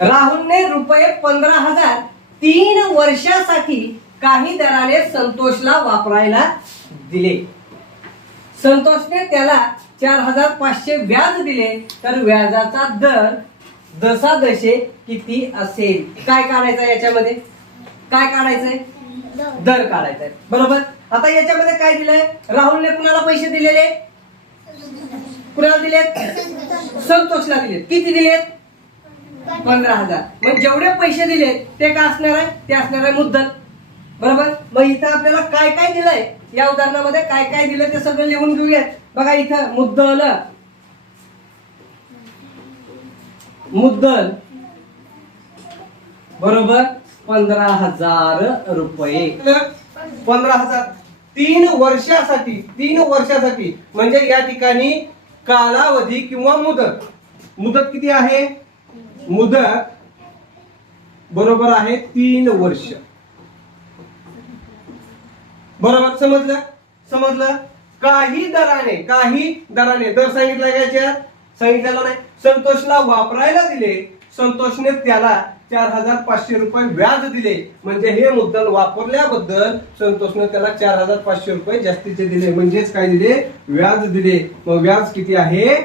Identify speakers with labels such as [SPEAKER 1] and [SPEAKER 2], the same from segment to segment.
[SPEAKER 1] राहुलने रुपये पंधरा हजार तीन वर्षासाठी काही दराने संतोषला वापरायला दिले. संतोषने त्याला चार हजार पाचशे व्याज दिले. तर व्याजाचा दर दसा दशे किती असेल? काय काढायचं याच्यामध्ये? काय काढायचंय? दर काढायचा बरोबर? आता याच्यामध्ये काय दिलंय? राहुलने कुणाला पैसे दिलेले? कुणाला दिलेत? संतोषला दिलेत. किती दिलेत? पंधरा हजार. मग जेवढे पैसे दिले ते काय असणार आहे? ते असणार आहे मुद्दल. बरोबर? मग इथं आपल्याला काय काय दिलंय? या उदाहरणामध्ये काय काय दिलं ते सगळं लिहून घेऊयात. बघा इथं मुद्दल. मुद्दल. बरोबर? पंधरा हजार रुपये.
[SPEAKER 2] पंधरा हजार. तीन वर्षासाठी तीन वर्षासाठी. म्हणजे या ठिकाणी कालावधी किंवा मुदत. मुदत किती आहे? मुदत बरोबर आहे तीन वर्ष. बरोबर समजलं? समजलं? काही दराने काही दराने. दर सांगितला का सांगितलेला नाही. संतोषला वापरायला दिले संतोषने त्याला चार हजार पाचशे रुपये व्याज दिले. म्हणजे हे मुद्दल वापरल्याबद्दल संतोषने त्याला चार हजार पाचशे रुपये जास्तीचे दिले. म्हणजेच काय दिले? व्याज दिले. मग व्याज किती आहे?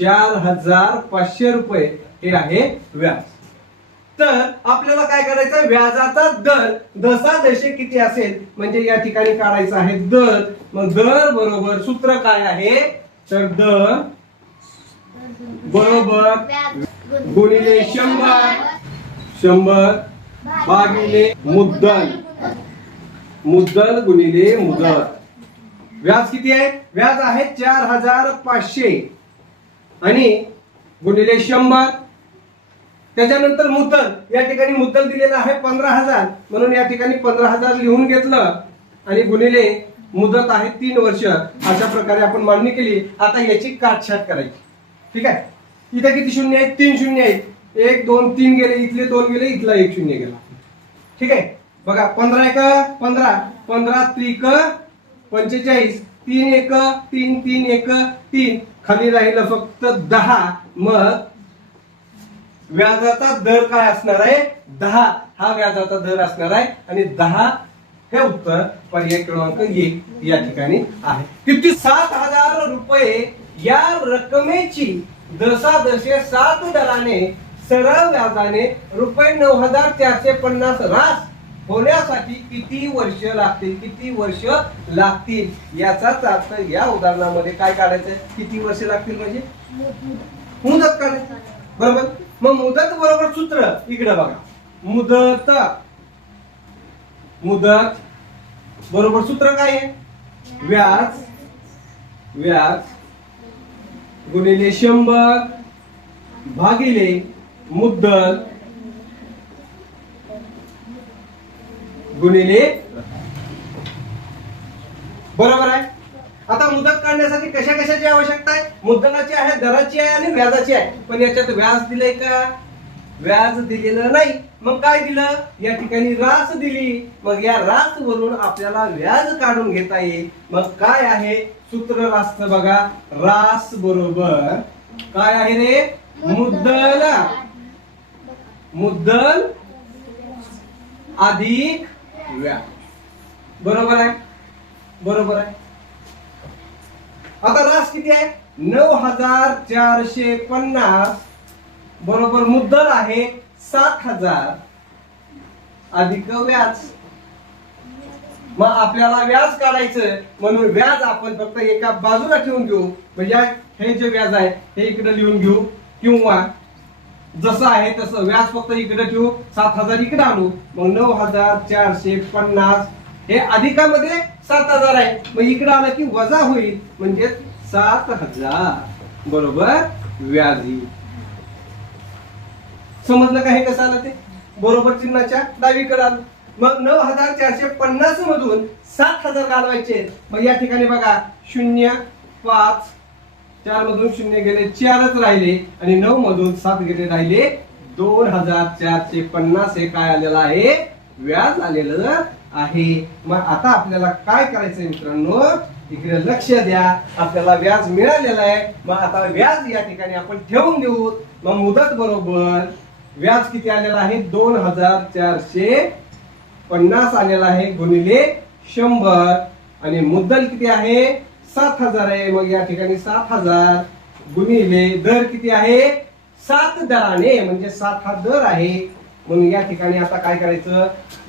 [SPEAKER 2] चार हजार पाचशे रुपये. हे आहे व्याज. तर आपल्याला काय करायचं? व्याजाचा दर दसा दशे किती असेल? म्हणजे या ठिकाणी काढायचा आहे दर. मग दर बरोबर सूत्र काय आहे? तर दर बरोबर गुणिले शंभर. शंभर भागिले मुद्दल. मुद्दल गुणिले मुदत. व्याज किती आहे? व्याज आहे चार हजार पाचशे. आणि गुणिले शंभर त्याच्यानंतर मुद्दल. या ठिकाणी मुद्दल दिलेला आहे पंधरा हजार. म्हणून या ठिकाणी पंधरा हजार लिहून घेतलं. आणि गुणिले मुदत आहे तीन वर्ष. अशा प्रकारे आपण मांडणी केली. आता याची काटछाट करायची. ठीक आहे? इथे किती शून्य आहेत? तीन शून्य आहेत. एक दोन तीन गेले. इथले दोन गेले. इथला एक शून्य गेला. ठीक आहे? बघा पंधरा एक पंधरा. पंधरा त्रिक पंचेचाळीस. तीन एक तीन तीन एक तीन. खाली राहिलं फक्त दहा. मग व्याजाचा दर काय असणार आहे? दहा. हा व्याजाचा दर असणार आहे. आणि दहा हे उत्तर पर्याय क्रमांक एक या ठिकाणी आहे. किती? सात हजार रुपये या रकमेची दशादशे सात दराने सरळ व्याजाने रुपये नऊ हजार चारशे पन्नास रास होण्यासाठी किती वर्ष लागतील? किती वर्ष लागतील? याचाच अर्थ या उदाहरणामध्ये काय काढायचं किती वर्ष लागतील म्हणजे? मुदत काढायचं. बरोबर? मग मुदत बरोबर सूत्र इकडे बघा. मुदत मुदत बरोबर सूत्र काय आहे? व्याज व्याज गुणिले शंभर भागिले मुद्दल गुणिले बरोबर आहे? आता मुदत काढण्यासाठी कशा कशाची आवश्यकता आहे? मुद्दलाची आहे दराची आहे आणि व्याजाची आहे. पण याच्यात व्याज दिलंय का? व्याज दिलेलं नाही. मग काय दिलं? या ठिकाणी रास दिली. मग या रास वरून आपल्याला व्याज काढून घेता येईल. मग काय आहे? सूत्र रास बघा. रास बरोबर काय आहे रे? मुद्दल. मुद्दल अधिक व्याज. बरोबर आहे? बरोबर आहे. आता रास किती आहे? नऊ हजार चारशे पन्नास. बरोबर मुद्दल आहे सात हजार. अधिक व्याज. मग आपल्याला व्याज काढायचं म्हणून व्याज आपण फक्त एका बाजूला ठेवून घेऊ. म्हणजे हे जे व्याज आहे हे इकडे लिहून घेऊ. किंवा जसं आहे तसं व्याज फक्त इकडे ठेवू. सात हजार इकडे आणू. मग नऊ हजार चारशे पन्नास. हे अधिकामध्ये सात हजार आहे. मग इकडे आलं की वजा होईल. म्हणजे सात हजार. बरोबर? व्याज. येईल समजलं का हे कसं आलं ते? बरोबर चिन्हाच्या डावीकडे आलं. मग नऊ हजार चारशे पन्नास मधून सात हजार घालवायचे. मग या ठिकाणी बघा शून्य पाच चार मधून शून्य गेले चारच राहिले. आणि नऊ मधून सात गेले राहिले दोन हजार चारशे पन्नास. हे काय आलेलं आहे? व्याज आलेलं आहे. मग आता आपल्याला काय करायचंय मित्रांनो? इकडे लक्ष द्या. आपल्याला व्याज मिळालेलं आहे. मग आता व्याज या ठिकाणी आपण ठेवून देऊ. मग मुदत बरोबर व्याज किती आलेला आहे? दोन हजार चारशे पन्नास आलेला आहे गुणिले शंभर. आणि मुद्दल किती आहे? सात हजार आहे. मग या ठिकाणी सात हजार गुणिले दर किती आहे? सात दराने म्हणजे सात हा दर आहे. म्हणून या ठिकाणी आता काय करायचं?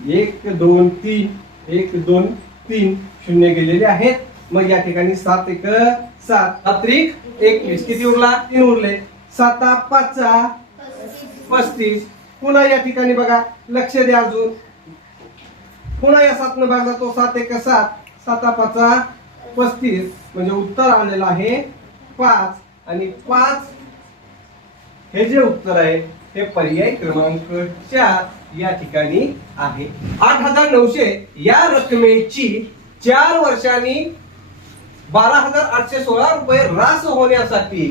[SPEAKER 2] एक दोन तीन एक दोन तीन शून्य गेलेले आहेत. मग या ठिकाणी सात एक सात. अत्रिक एकवीस. किती उरला? तीन उरले. साता पाचचा पस्तीस. पुन्हा या ठिकाणी बघा. लक्ष द्या अजून. पुन्हा या सात न भाग जातो सात एक सात. साता पाचा पस्तीस. म्हणजे उत्तर आलेलं आहे पाच. आणि पाच हे जे उत्तर आहे हे पर्याय क्रमांक चार या ठिकाणी आहे. आठ हजार नऊशे या रकमेची चार वर्षांनी बारा हजार आठशे सोळा रुपये रास होण्यासाठी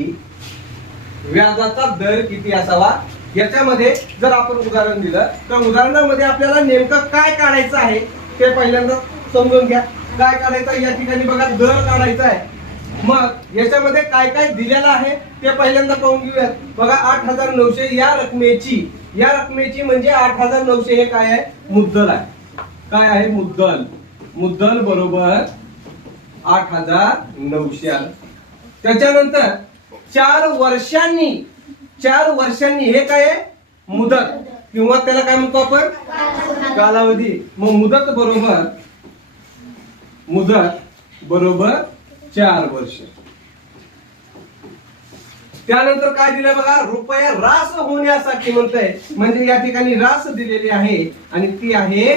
[SPEAKER 2] व्याजाचा दर किती असावा? याच्यामध्ये जर आपण उदाहरण दिलं तर उदाहरणामध्ये आपल्याला नेमकं काय काढायचं आहे ते पहिल्यांदा समजून घ्या. काय काढायचं या ठिकाणी बघा दर काढायचा आहे. मग याच्यामध्ये काय काय दिलेलं आहे ते पहिल्यांदा पाहून घेऊयात. बघा आठ हजार नऊशे या रकमेची या रकमेची म्हणजे आठ हजार नऊशे हे काय आहे? मुद्दल आहे. काय आहे? मुद्दल. मुद्दल बरोबर आठ हजार नऊशे आलं त्याच्यानंतर चार वर्षांनी चार वर्षांनी हे काय आहे? मुदत. किंवा त्याला काय म्हणतो आपण? कालावधी. मग मुदत बरोबर मुदत बरोबर चार वर्ष. त्यानंतर काय दिलं बघा? रुपया रास होण्यासाठी म्हणतंय. म्हणजे या ठिकाणी रास दिलेली आहे आणि ती आहे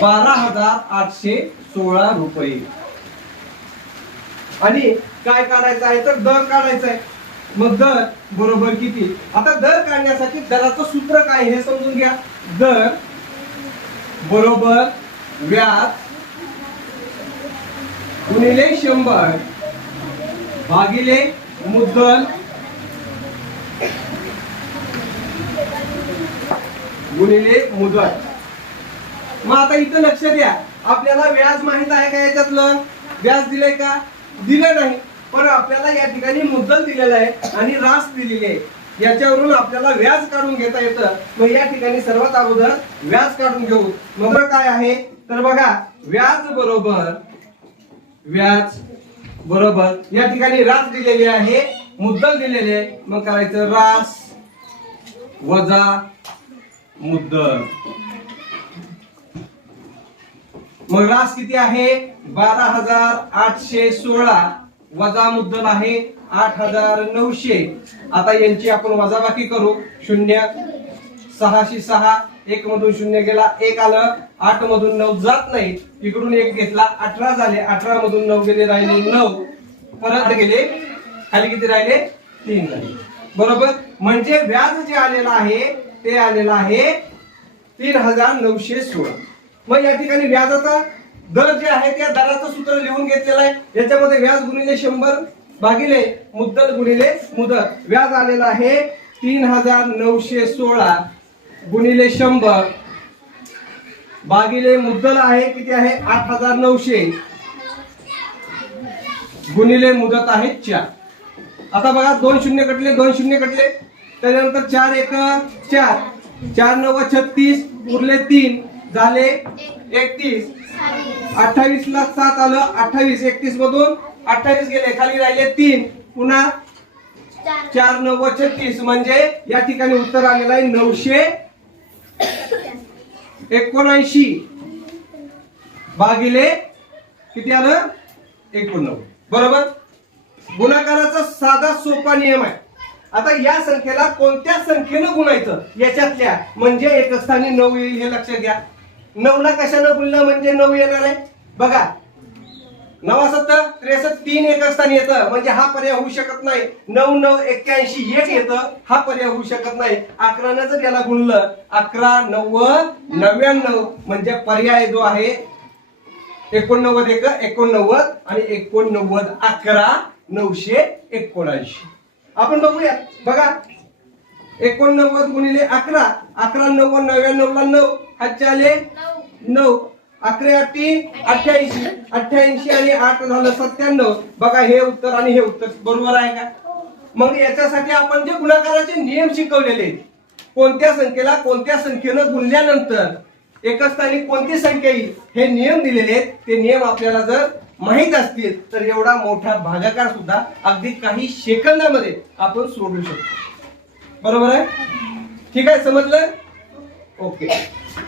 [SPEAKER 2] बारा हजार आठशे सोळा रुपये. आणि काय काढायचं आहे? तर दर काढायचा आहे. मग दर बरोबर किती? आता दर काढण्यासाठी दराचं सूत्र काय हे समजून घ्या. दर बरोबर व्याज गुणिले शंभर भागिले मुद्दल गुणिले मुदत मग आता इथं लक्ष द्या. आपल्याला व्याज माहीत आहे का याच्यातलं? व्याज दिलंय का? दिलं नाही. पण आपल्याला या ठिकाणी मुद्दल दिलेला आहे आणि रास दिलेली आहे. याच्यावरून आपल्याला व्याज काढून घेता येतं. मग या ठिकाणी सर्वात अगोदर व्याज काढून घेऊ. मग काय आहे? तर बघा व्याज बरोबर व्याज बरोबर. या ठिकाणी रास दिलेली आहे मुद्दल दिलेली आहे. मग करायचं रास वजा मुद्दल. मग रास किती आहे? बारा हजार आठशे सोळा वजा मुद्दल आहे आठ हजार नऊशे. आता यांची आपण वजाबाकी करू. शून्य सहाशे सहा एक मधून शून्य गेला एक आलं आठ मधून नऊ जात नाही. इकडून एक घेतला अठरा झाले अठरा मधून नऊ गेले राहिले नऊ. परत गेले खाली किती राहिले? तीन राहिले. बरोबर? म्हणजे व्याज जे आलेलं आहे ते आलेलं आहे तीन हजार नऊशे सोळा. मग या ठिकाणी व्याजाचा दर जे आहे त्या दराचं सूत्र लिहून घेतलेलं आहे. याच्यामध्ये व्याज गुणिले शंभर भागिले मुद्दल गुणिले मुदत. व्याज आलेलं आहे तीन हजार नऊशे सोळा. गुणिले शंभर. भागिले मुद्दल आहे किती आहे? आठ हजार नऊशे. गुणिले मुदत आहे चार. आता बघा दोन शून्य कटले दोन शून्य कटले. त्याच्यानंतर चार एक चार. चार नव छत्तीस उरले तीन. झाले एकतीस. अठ्ठावीस ला सात आलं अठ्ठावीस. एकतीस मधून अठ्ठावीस गेले खाली राहिले तीन. पुन्हा चार नव्वद छत्तीस. म्हणजे या ठिकाणी उत्तर आलेलं आहे नऊशे एकोणऐंशी. भागिले किती आलं? एकोणनव्वद. बरोबर? गुणाकाराचा साधा सोपा नियम आहे. आता या संख्येला कोणत्या संख्येनं गुणायचं? याच्यातल्या. म्हणजे एकस्थानी नऊ येईल हे लक्षात घ्या. नऊला कशानं गुणलं? म्हणजे नऊ येणार आहे. बघा नवा सत्तर त्रेसष्ट तीन एक स्थानी येतं. म्हणजे हा पर्याय होऊ शकत नाही. नऊ नऊ एक्क्याऐंशी एक येतं. हा पर्याय होऊ शकत नाही. अकरानं जर याला गुणलं अकरा नव्वद नव्याण्णव म्हणजे पर्याय जो आहे एकोणनव्वद एक एकोणनव्वद आणि एकोणनव्वद अकरा नऊशे एकोणऐंशी. आपण बघूया. बघा. एकोणनव्वद गुणिले अकरा. अकरा नव्वद नव्याण्णव ला नऊ. हातचे आले? नऊ. अकरा तीन अठ्ठ्याऐंशी. अठ्ठ्याऐंशी आणि आठ झालं सत्त्याण्णव. बघा हे उत्तर आणि हे उत्तर बरोबर आहे का? मग याच्यासाठी आपण जे गुणाकाराचे नियम शिकवलेले कोणत्या संख्येला कोणत्या संख्येनं गुणल्यानंतर एकच स्थानी कोणती संख्या येईल हे नियम दिलेले आहेत. ते नियम आपल्याला जर माहीत असतील तर एवढा मोठा भागाकार सुद्धा अगदी काही सेकंदामध्ये आपण सोडू शकतो. बरोबर आहे? ठीक आहे समजलं? ओके.